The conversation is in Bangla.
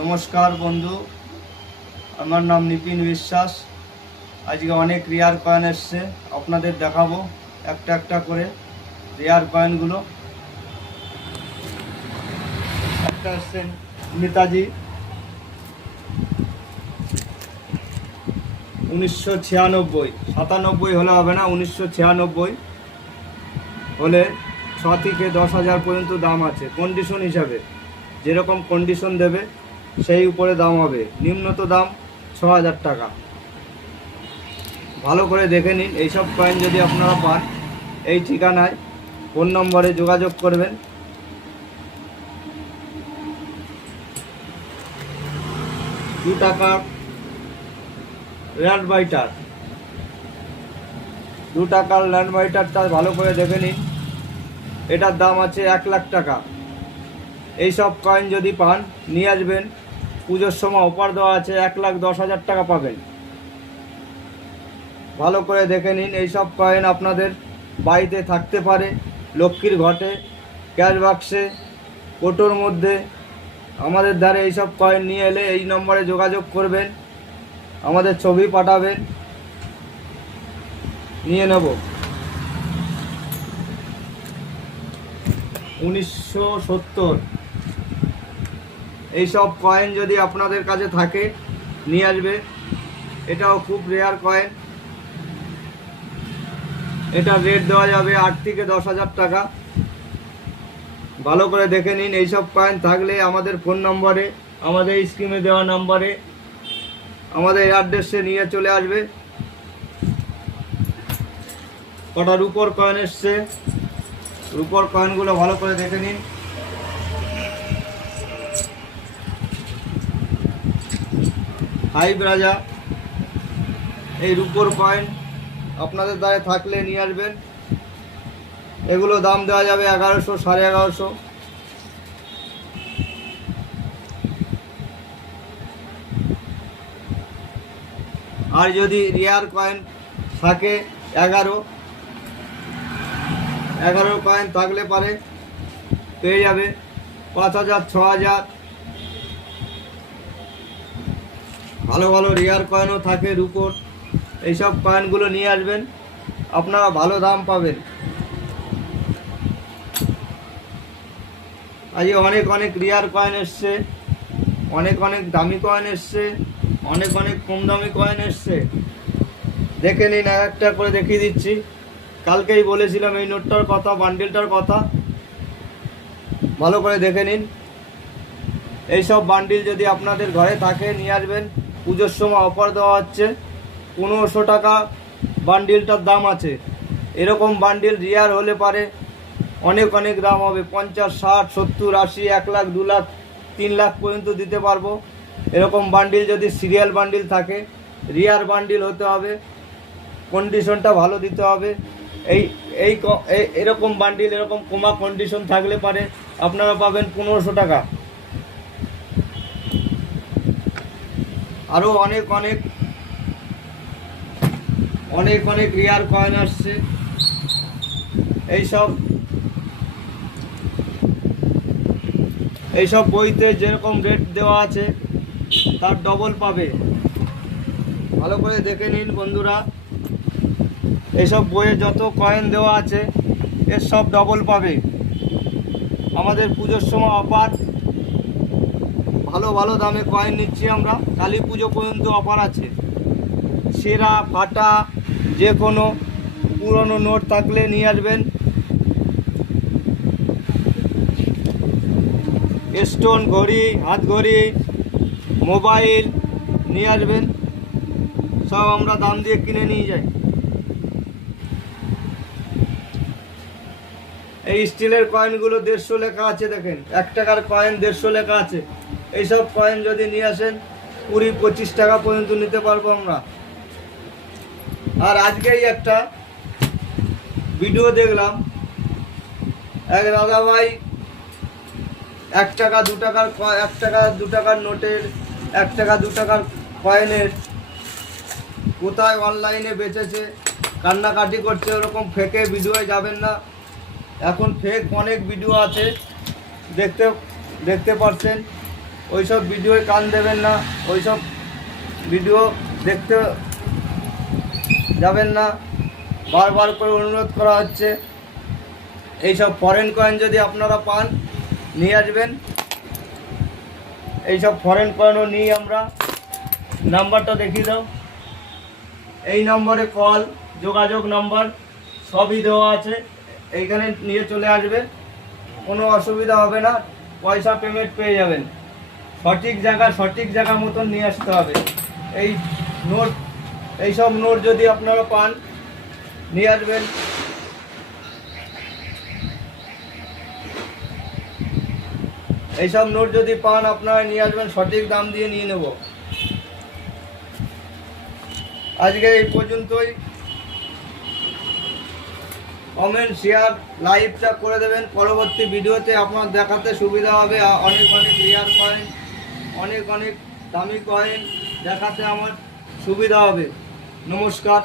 নমস্কার বন্ধু, আমার নাম নিপিন বিশ্বাস। আজকে অনেক রেয়ার কয়েন এসছে, আপনাদের দেখাবো একটা একটা করে রেয়ার কয়েনগুলো। একটা এসছে নেতাজি 1996, 97 হলে হবে না, 1996 হলে 6 থেকে 10,000 পর্যন্ত দাম আছে। কন্ডিশন হিসাবে যেরকম কন্ডিশন দেবে সেই উপরে দাম হবে। নিম্নত দাম 6,000 টাকা। ভালো করে দেখে নিন। এইসব কয়েন যদি আপনারা পান, এই ঠিকানায় ফোন নম্বরে যোগাযোগ করবেন। $2 ল্যান্ড বাইটার, $2 ল্যান্ড বাইটারটা ভালো করে দেখে নিন। এটার দাম আছে 1 লাখ টাকা। এইসব কয়েন যদি পান নিয়ে আসবেন। পুজোর সময় অফার দেওয়া আছে, 1,10,000 টাকা পাবেন। ভালো করে দেখে নিন। এইসব কয়েন আপনাদের বাড়িতে থাকতে পারে, লক্ষ্মীর ঘটে, ক্যাশ বাক্সে, কোটোর মধ্যে। আমাদের দ্বারা এইসব কয়েন নিয়ে এলে এই নম্বরে যোগাযোগ করবেন, আমাদের ছবি পাঠাবেন, নিয়ে নেব। 1970 এইসব কয়েন যদি আপনাদের কাছে থাকে নিয়ে আসবে। এটাও খুব রেয়ার কয়েন। এটা রেট দেওয়া যাবে 8 থেকে 10,000 টাকা। ভালো করে দেখে নিন। এইসব কয়েন থাকলে আমাদের ফোন নম্বরে, আমাদের স্ক্রিনে দেওয়া নম্বরে, আমাদের অ্যাড্রেসে নিয়ে চলে আসবে। কটা রুপোর কয়েন এসছে, রুপোর কয়েনগুলো ভালো করে দেখে নিন। হাইব রাজা এই রুপোর কয়েন আপনাদের দ্বারা থাকলে নিয়ে আসবেন। এগুলো দাম দেওয়া যাবে 1100, 1150। আর যদি রেয়ার কয়েন থাকে 11 কয়েন থাকলে পারে পেয়ে যাবে 5,000, 6,000। ভালো ভালো রেয়ার কয়েনও থাকে রুপোর। এইসব কয়েনগুলো নিয়ে আসবেন, আপনারা ভালো দাম পাবেন। আজ অনেক অনেক রেয়ার কয়েন এসছে, অনেক অনেক দামি কয়েন এসছে, অনেক অনেক কম দামি কয়েন এসছে। দেখে নিন, একটা করে দেখিয়ে দিচ্ছি। কালকেই বলেছিলাম এই নোটটার কথা, বান্ডিলটার কথা। ভালো করে দেখে নিন। এইসব বান্ডিল যদি আপনাদের ঘরে থাকে নিয়ে আসবেন। পুজোর সময় অফার দেওয়া হচ্ছে, 1500 টাকা বান্ডিলটার দাম আছে। এরকম বান্ডিল রেয়ার হলে পারে অনেক অনেক দাম হবে, 50, 60, 70, 80, 1 লাখ, 2 লাখ, 3 লাখ পর্যন্ত দিতে পারবো। এরকম বান্ডিল যদি সিরিয়াল বান্ডিল থাকে, রেয়ার বান্ডিল হতে হবে, কন্ডিশনটা ভালো দিতে হবে। এই এই এরকম বান্ডিল, এরকম কমা কন্ডিশন থাকলে পারে আপনারা পাবেন 1500 টাকা। আরও অনেক অনেক অনেক অনেক রেয়ার কয়েন আসছে। এইসব বইতে যেরকম রেট দেওয়া আছে তার ডবল পাবে। ভালো করে দেখে নিন বন্ধুরা। এইসব বইয়ে যত কয়েন দেওয়া আছে এর সব ডবল পাবে। আমাদের পুজোর সময় অফার, ভালো ভালো দামে কয়েন নিচ্ছি আমরা। কালী পুজো পর্যন্ত অফার আছে। সেরা ফাটা যে কোনো পুরনো নোট থাকলে নিয়ে আসবেন। স্টোন, ঘড়ি, হাত ঘড়ি, মোবাইল নিয়ে আসবেন। সব আমরা দাম দিয়ে কিনে নিয়ে যাই। এই স্টিলের কয়েনগুলো 150 লেখা আছে, দেখেন। 1 টাকার কয়েন 150 লেখা আছে। এইসব কয়েন যদি নিয়ে আসেন 20-25 টাকা পর্যন্ত নিতে পারবো আমরা। আর আজকেই একটা ভিডিও দেখলাম, এক দাদা ভাই 1 টাকা 2 টাকার 1 টাকা 2 টাকার নোটের, 1 টাকা 2 টাকার কয়েনের কোথায় অনলাইনে বেচেছে, কান্নাকাটি করছে। ওরকম ফেকে ভিডিওয়ে যাবেন না। এখন ফেক অনেক ভিডিও আছে, দেখতে পাচ্ছেন। ওইসব ভিডিওয় কান দেবেন না, ওইসব ভিডিও দেখতে যাবেন না। বারবার করে অনুরোধ করা হচ্ছে। এইসব ফরেন কয়েন যদি আপনারা পান নিয়ে আসবেন। এইসব ফরেন কয়েনও নিই আমরা। নাম্বারটা দেখিয়ে দাও। এই নম্বরে কল, যোগাযোগ নাম্বার সবই দেওয়া আছে। এইখানে নিয়ে চলে আসবে, কোনো অসুবিধা হবে না। পয়সা পেমেন্ট পেয়ে যাবেন। সঠিক জায়গা মতন নিয়ে আসতে হবে। এই নোট, এইসব নোট যদি আপনারা পান নিয়ে আসবেন। এইসব নোট যদি পান আপনারা নিয়ে আসবেন, সঠিক দাম দিয়ে নিয়ে নেব। আজকে এই পর্যন্তই। কমেন্ট, শেয়ার, লাইভটা করে দেবেন। পরবর্তী ভিডিওতে আপনার দেখাতে সুবিধা হবে। অনেক রেয়ার কয়েন, অনেক দামি কয়েন দেখাতে আমার সুবিধা হবে। নমস্কার।